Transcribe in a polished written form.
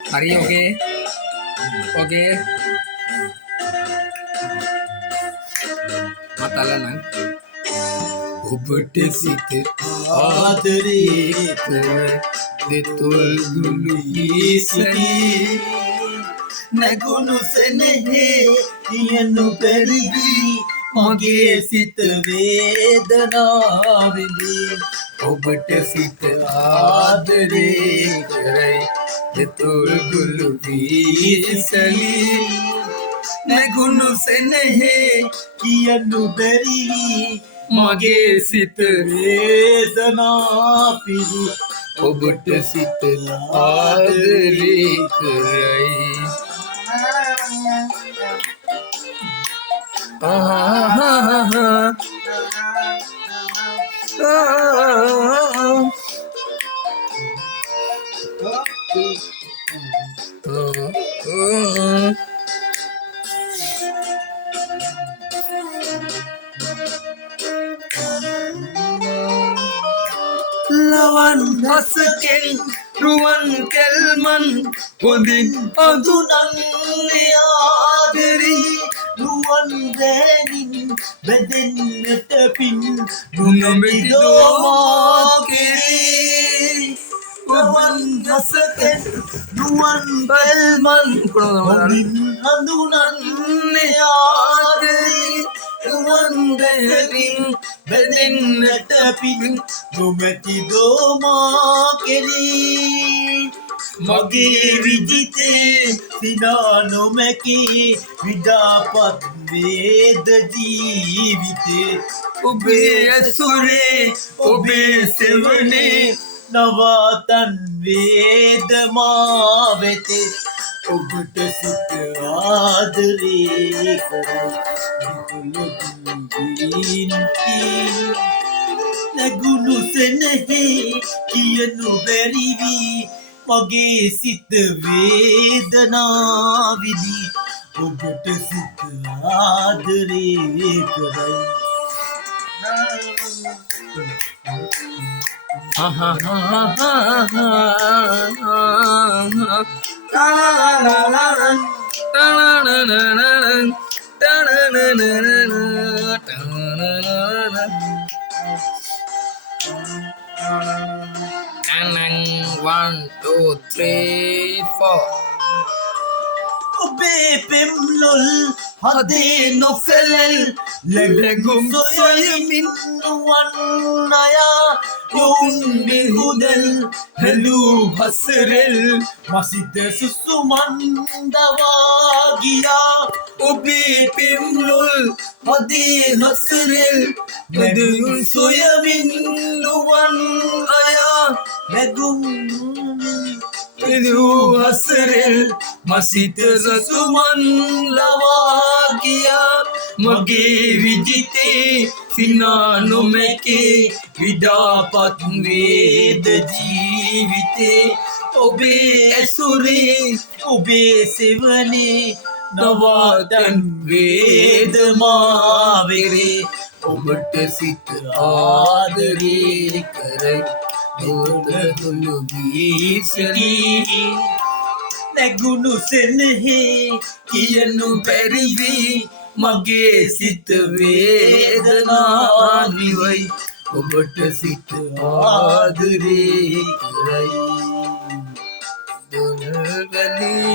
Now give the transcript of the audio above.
හරි ඔකේ ඔකේ මතලනම් ඔබට සිත ආදරේ කර දෙතුල් ගුළු ඊසී නැගුණු සෙනෙහේ කියනු පෙරිවි මගේ සිත වේදනාවෙනි ඔබට සිත ආදරේ කරයි දෙතුල් ගුළු ඊසී නැගුණු සෙනෙහේ කියනු පෙරිවි මගේ සිත වේදනාපිරි ඔබට සිත ආදරේ කරයි ලවන් හසකෙන් රුවන් කෙල්මන් හොඳින් අඳුනන්නේ ආදරෙහි රුවන් රෑනින් බැඳෙන්නට පින් නොමැතිදෝ මා කෙරෙහි ලවන් හසකෙන් රුවන් කෙල්මන් හොඳින් අඳුනන්නේ ආදරෙහි රුවන් රෑනින් බැඳෙන්නට පින් නොමැතිදෝ මා කෙරෙහි මගේ විජිතේ සිනා නොමැකේ විඩාපත් වේද ජීවිතේ ඔබේ ඇසුරේ ඔබේ සෙවනේ නවාතන් වේද මා වෙතේ ඔබට සිත ආදරේ කරයි නැගුණු සෙනෙහේ කියනු බැරිවි මගේ සිත වේදනාවිදි ඔබට සිත ආදරේ කරයි One, two, three, four. ඔබේ පෙම්ලොල් හදේ නොෆෙලෙල් ලැගුම් සොයමින් නුවන් අයා යොවුන් බිහුදෙල් හෙළූ හසරෙල් මසිත සුසුමන්දවා ගියා ඔබේ පෙම්ලොල් හදේ හසරෙල් ලැගුම් සොයමින් නුවන් අයා ලැගුම් හසරෙල් මසිත සසුමන් ලවා ගියා මගේ විජිතේ සිනා නොමැකේ විඩාපත් වේද ජීවිතේ ඔබේ ඇසුරේ ඔබේ සෙවනේ නවාතන් වේද මා වෙරේ ඔබට සිත ආදරේ කරයි දුලු ගීසී නැගුණු සෙනෙහේ කියනු බැරිවි මගේ සිත වේදනාවිවයි ඔබට සිත ආදරේ කරයි දුලගලී